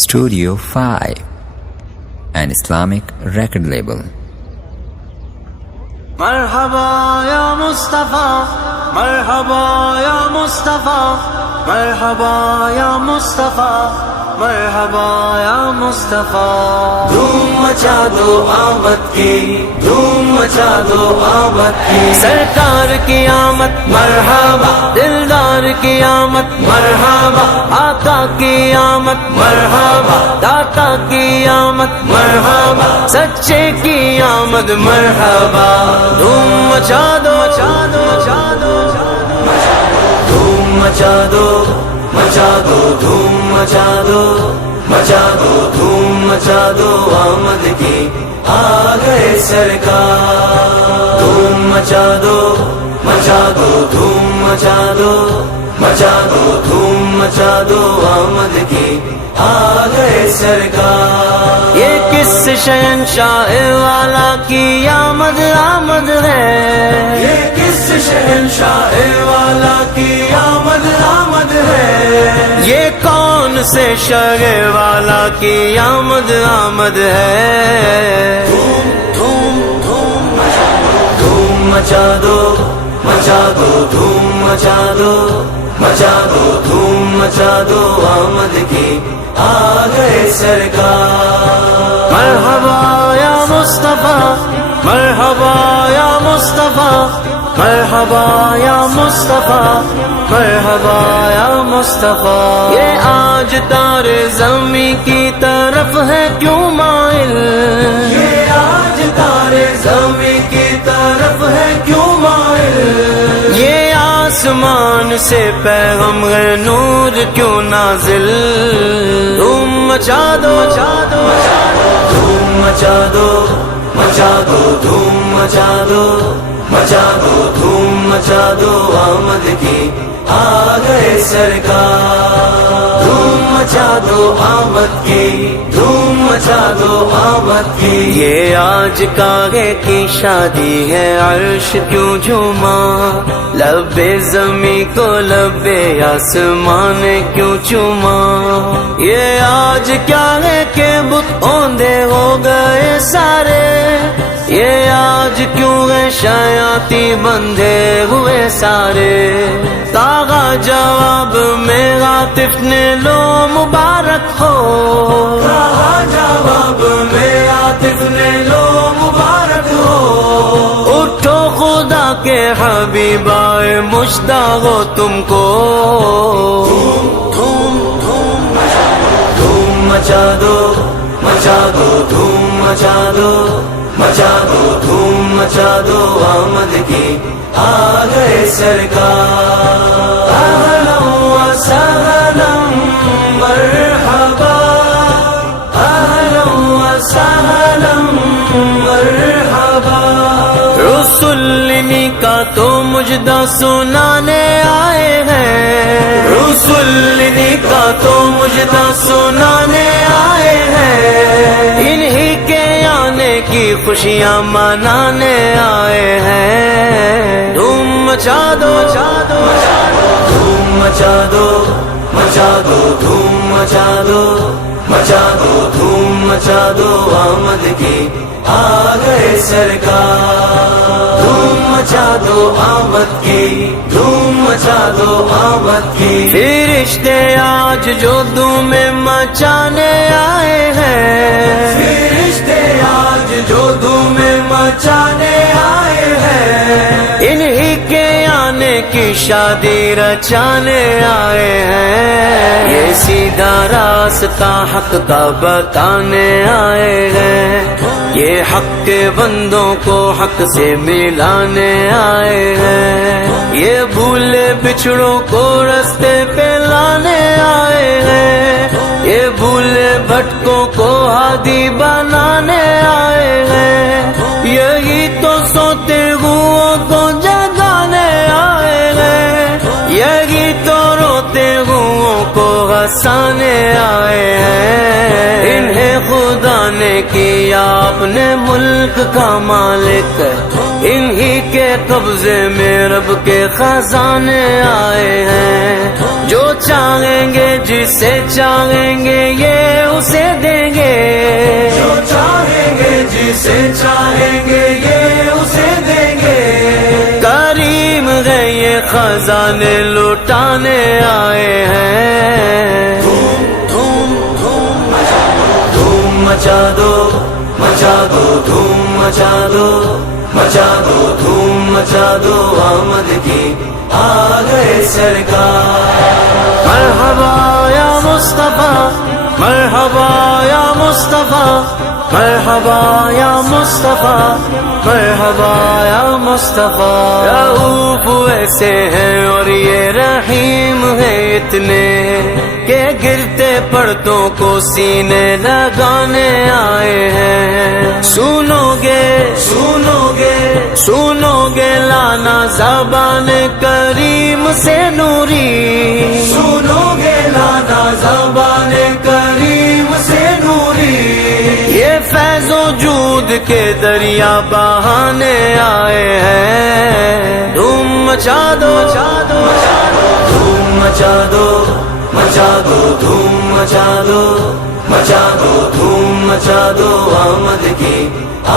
Studio 5, an Islamic record label. مرحبا یا مصطفیٰ، مرحبا یا مصطفیٰ، مرحبا یا مصطفیٰ، مرحبا یا مصطفیٰ. دھوم مچا دو آمد کی، دھوم مچا دو آمد کی. سرکار کی آمد مرحبا، دلدار کی آمد مرحبا، آقا کی آمد مرحبا، داتا کی آمد مرحبا، سچے کی آمد مرحبا. دھوم مچا دو، مچا دو، مچا دو، دھوم مچا دو، مچا دو، دھوم مچا دو، مچا دو، دھوم مچا دو. آمد کی آ گئے سرکار. دھوم مچا دو، مچا دو، دھوم مچا دو، مچا دو، دھوم مچا دو. آمد کی آ گئے سرکار. یہ کس شہنشاہ والا کی آمد آمد ہے، یہ کس شہنشاہ والا کی آمد آمد ہے. یہ کون سے شرع والا کی آمد آمد ہے. دھوم دھوم دھوم دھوم مچا دو، مچا دو، دھوم مچا دو، مچا دو، دھوم مچا دو. آمد کی آ گئے سرکار. مرحبا یا مصطفیٰ، مرحبا یا مصطفیٰ، مرحبا یا مصطفیٰ، مرحبا یا مصطفیٰ. یہ آج تار زمین کی طرف ہے کیوں مائل، یہ آج تار زمین کی طرف ہے کیوں مائل. یہ آسمان سے پیغمبر نور کیوں نازل. دھوم مچا دو، مچا دو، دھوم مچا دو، مچا دو، دھوم مچا دو، مچا دو، دھوم مچا دو. آمد کی آ گئے سرکار. دھوم مچا دو آمد کی، دھوم مچا دو آمد کی. یہ آج کاغے کی شادی ہے، عرش کیوں جھوما. لبے زمین کو لبے آسمان کیوں چوما. یہ آج کیا ہے کہ بت اوندے ہو گئے سارے. یہ آج کیوں ہے شیاطیں بندھے ہوئے سارے. کاغا جواب میں عاطف نے لو مبارک ہو، کہا جواب میں عاطف نے لو مبارک ہو. اٹھو خدا کے حبیب آئے مشتاق ہو تم کو. دھوم دھوم دھوم دھوم مچا دو، مچا دو، دھوم مچا دو، مچا دو، دھوم مچا دو. آمد کی آ گئے سرکار. اہلا و سہلا مرحبا، اہلا و سہلا مرحبا. رسول کا تو مجدہ سنانے آئے ہیں، رسول کا تو مجدہ سنانے آئے ہیں. انہی کے آنے کی خوشیاں منانے آئے ہیں. دھوم مچا دو، مچا دو، دھوم مچا دو، مچا دو، دھوم مچا دو، مچا دو، دھوم مچا دو. آمد کی آ گئے سرکار. دھوم مچا دو آمد کی، دھوم مچا دو آمد کی. فرشتے آج جو دھوم مچانے آئے ہیں، فرشتے آج جو دھوم مچانے آئے ہیں. انہی کے آنے کی شادی رچانے آئے ہیں. یہ سیدھا راستہ حق کا بتانے آئے ہیں. یہ حق کے بندوں کو حق سے ملانے آئے ہیں. یہ بھولے بچھڑوں کو رستے پہ لانے آئے ہیں. یہ بھولے بھٹکوں کو ہادی بنانے آئے ہیں. یہی تو سوتے ہوئوں کو جگانے آئے ہیں. یہی تو روتے ہوئوں کو ہنسانے آئے ہیں. انہیں خدا نے کیا اپنے ملک کا مالک. انہی کے قبضے میں رب کے خزانے آئے ہیں، جو چاہیں گے جسے چاہیں گے یہ اسے دیں گے، جو چاہیں گے جسے چاہیں گے یہ اسے دیں گے، کریم ہے یہ خزانے لوٹانے آئے ہیں، دھوم مچا دو مچا دو دھوم مچا دو مچا دو دھوم مچا دو آمد کی آ گئے سرکار، مرحبا یا مصطفیٰ مرحبا یا مصطفیٰ مرحبا یا مصطفیٰ مرحبا یا مصطفیٰ، رؤوف ایسے ہیں اور یہ رحیم ہے اتنے کہ گرتے پردوں کو سینے لگانے آئے ہیں، سنو گے سنو گے سنو گے لانا زبان کریم سے نوری، سنو گے لانا زبان کریم سے نوری، یہ فیض و جود کے دریا بہانے آئے ہیں، دھوم مچا دو دھوم مچا دو مچا دو دھوم مچا دو مچا دو دھوم مچا دو آمد کی آ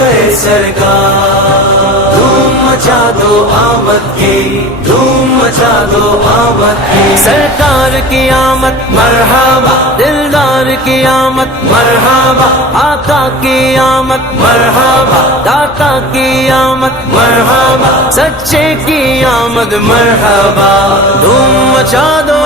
گئے سرکار، دھوم مچا دو آمد کی دھوم مچا دو آمد کی، سرکار کی آمد مرحبا، دلدار کی آمد مرحبا، آقا کی آمد مرحبا، داتا کی آمد مرحبا، سچے کی آمد مرحبا، دھوم مچا دو